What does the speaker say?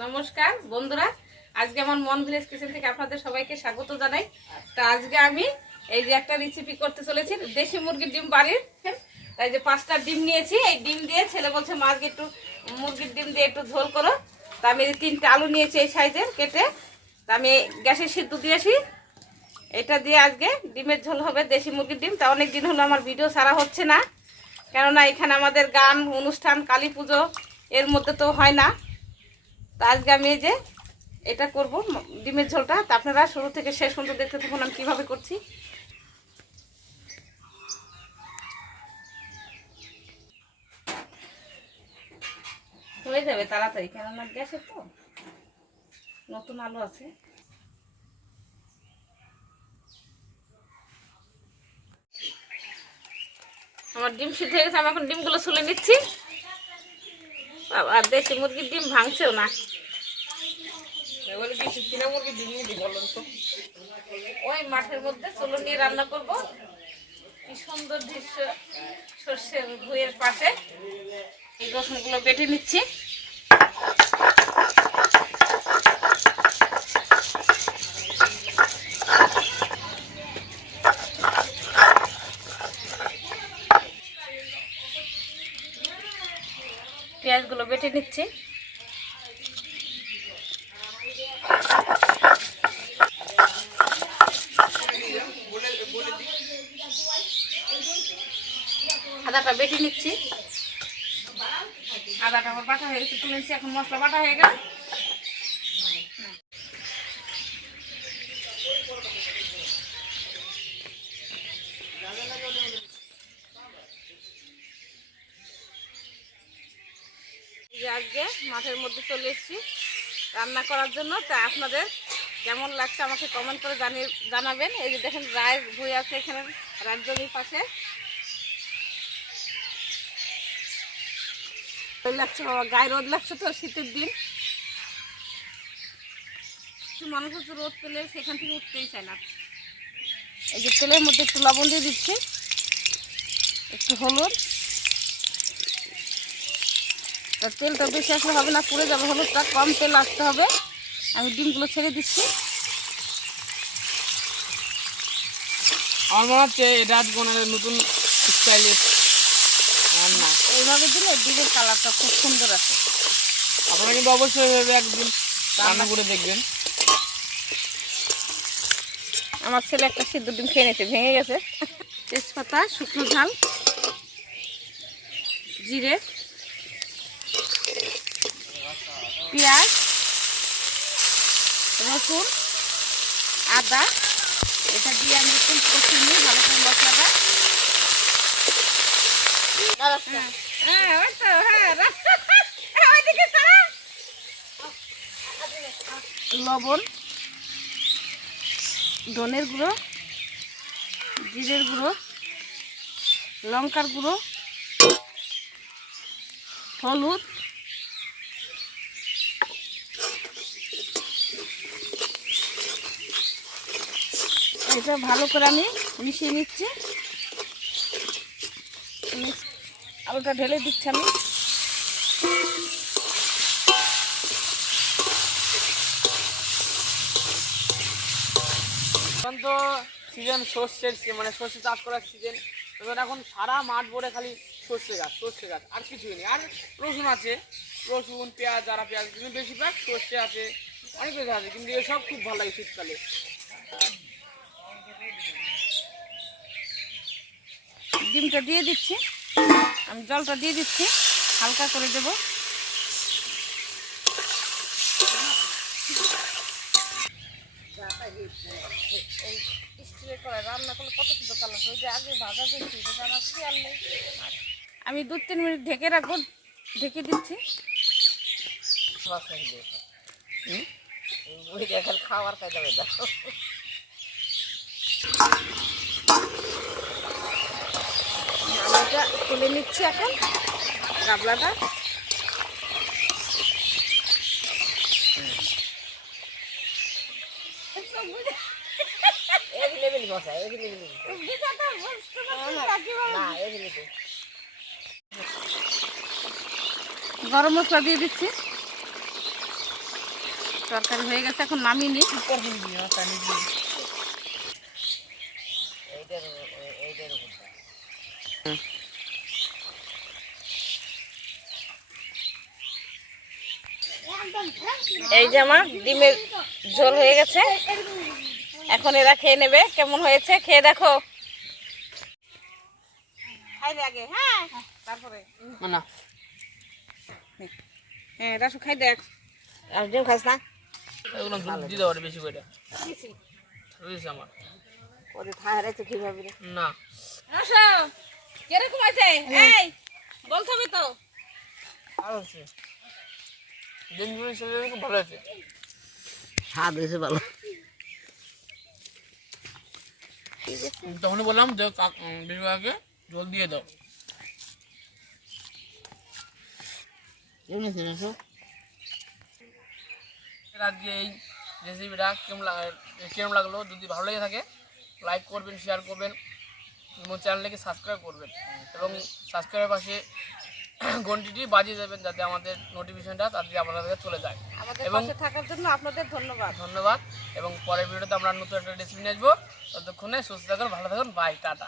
নমস্কার, বন্ধুরা। আজকে আমার মন ভিলেজ কিচেন থেকে আপনাদের সবাইকে স্বাগত জানাই। তা আজকে আমি এই যে একটা রেসিপি করতে চলেছি, দেশি মুরগির ডিম বাড়ির তাই যে পাঁচটা ডিম নিয়েছি। এই ডিম দিয়ে ছেলে বলছে মা আজকে একটু মুরগির ডিম দিয়ে একটু ঝোল করো। তা আমি তিনটে আলু নিয়েছি এই সাইজের কেটে। তা আমি গ্যাসের সিদ্ধ দিয়েছি। এটা দিয়ে আজকে ডিমের ঝোল হবে, দেশি মুরগির ডিম। তা অনেক দিন হলো আমার ভিডিও সারা হচ্ছে না। কেননা এখানে আমাদের গান, অনুষ্ঠান, কালী পুজো এর মধ্যে তো হয় না। তা আজকে আমি এই যে এটা করব, ডিমের ঝোলটা। তা আপনারা শুরু থেকে শেষ পর্যন্ত দেখতে থাকুন আমি কীভাবে করছি। হয়ে যাবে তাড়াতাড়ি, কেননা গ্যাসে তো নতুন আলু আছে। আমার ডিম সিদ্ধ হয়ে গেছে, আমি এখন ডিমগুলো ছুলে নিচ্ছি। বাবা দেশি মুরগির ডিম ভাঙছেও না। ডিম নিয়ে বলুন তো। ওই মাঠের মধ্যে চুলো নিয়ে রান্না কি সুন্দর দৃশ্য পাশে। রসুনগুলো নিচ্ছি। পেঁয়াজগুলো বেটে নিচ্ছি। আদাটা বেটে নিচ্ছি। আদাটা আমার বাটা হয়ে গেছে, তুলে এখন মশলা বাটা হয়ে গেল। আজকে মাঠের মধ্যে চলে এসেছি। রান্না করার জন্য। তা আপনাদের কেমন লাগছে আমাকে কমেন্ট করে জানিয়ে জানাবেন। এই যে দেখেন রায়ের বই আছে এখানে রাজধানীর পাশে। লাগছে বাবা, গায়ে রোদ লাগছে তো শীতের দিন। মানুষ হচ্ছে রোদ পেলে সেখান থেকে উঠতেই চায় না। এই যে তেলের মধ্যে দিয়ে দিচ্ছি। একটু হলুদ। তো তেলটা বেশি আসলে হবে না পুড়ে যাবে হলুদটা কম তেল আসতে হবে। আমি ডিমগুলো ছেড়ে দিচ্ছি। আমার মনে হচ্ছে ওনাদের নতুন স্টাইলের রান্না। এইভাবে দিলে ডিমের কালারটা খুব সুন্দর আছে আপনারা কিন্তু অবশ্যই এভাবে একদিন রান্না করে দেখবেন। আমার ছেলে একটা সিদ্ধ ডিম খেয়ে নিয়েছে ভেঙে গেছে। তেজপাতা শুকনো ঝাল জিরে। পেঁয়াজ, রসুন, আদা, এটা দিয়ে আমি একটু কষিয়ে নিই, ভালো করে মশলাটা। লবণ, ধনের গুঁড়ো, জিরের গুঁড়ো, লঙ্কার গুঁড়ো, হলুদ এটা ভালো করে আমি মিশিয়ে নিচ্ছি। আলুটা ঢেলে দিচ্ছি আমি। এখন তো সিজন সর্ষের মানে সর্ষে চাষ করার সিজন এখন সারা মাঠ ভরে খালি সর্ষে গাছ সর্ষে গাছ। আর কিছুই নেই। আর রসুন আছে। রসুন, পেঁয়াজ, যারা পেঁয়াজ, কিন্তু বেশিরভাগ সর্ষে আছে। অনেক কিছু আছে, কিন্তু এসব খুব ভালো লাগে শীতকালে। ডিমটা দিয়ে দিচ্ছি। আমি জলটা দিয়ে দিচ্ছি। হালকা করে দেব। এই কড়াই রান্না করলে কত কালার আগে নেই আমি দু তিন মিনিট ঢেকে রাখব। ঢেকে দিচ্ছি। খাবার খাই যাবে আমি এটা তুলে নিচ্ছি এখন গাবলাটা। গরম মশলা দিয়ে দিচ্ছি। তরকারি হয়ে গেছে এখন নামিয়ে নিই। এই যে আমার ডিমের ঝোল হয়ে গেছে। এখন এরা খেয়ে নেবে কেমন হয়েছে? খেয়ে দেখো। খাইলে আগে হ্যাঁ? তারপরে। না না হ্যাঁ রাসু খাই দেখ। আর ডিম খাস না? এগুলো দুধ দিতে পারে বেশি করে বুঝেছি আমার। ওদের থাকা রয়েছে কীভাবে না। আসো কীরকম আছে এই বলতে হবে তো। আছে শরীরে খুব ভালো আছে। স্বাদ হয়েছে ভালো। তখনই বললাম যে বেশিরভাগকে জল দিয়ে দাও। আজকে এই রেসিপিটা কেমন কেমন লাগল? যদি ভালো লেগে থাকে লাইক করবেন শেয়ার করবেন। এবং চ্যানেলটাকে সাবস্ক্রাইব করবেন। এবং সাবস্ক্রাইবের পাশে ঘন্টিটি বাজিয়ে দেবেন যাতে আমাদের নোটিফিকেশনটা তাড়াতাড়ি আপনাদের কাছে চলে যায়। এবং- থাকার জন্য আপনাদের ধন্যবাদ। ধন্যবাদ। এবং পরের ভিডিওতে আমরা নতুন একটা রেসিপি নিয়ে আসব। ততক্ষণে সুস্থ থাকুন ভালো থাকুন। By tata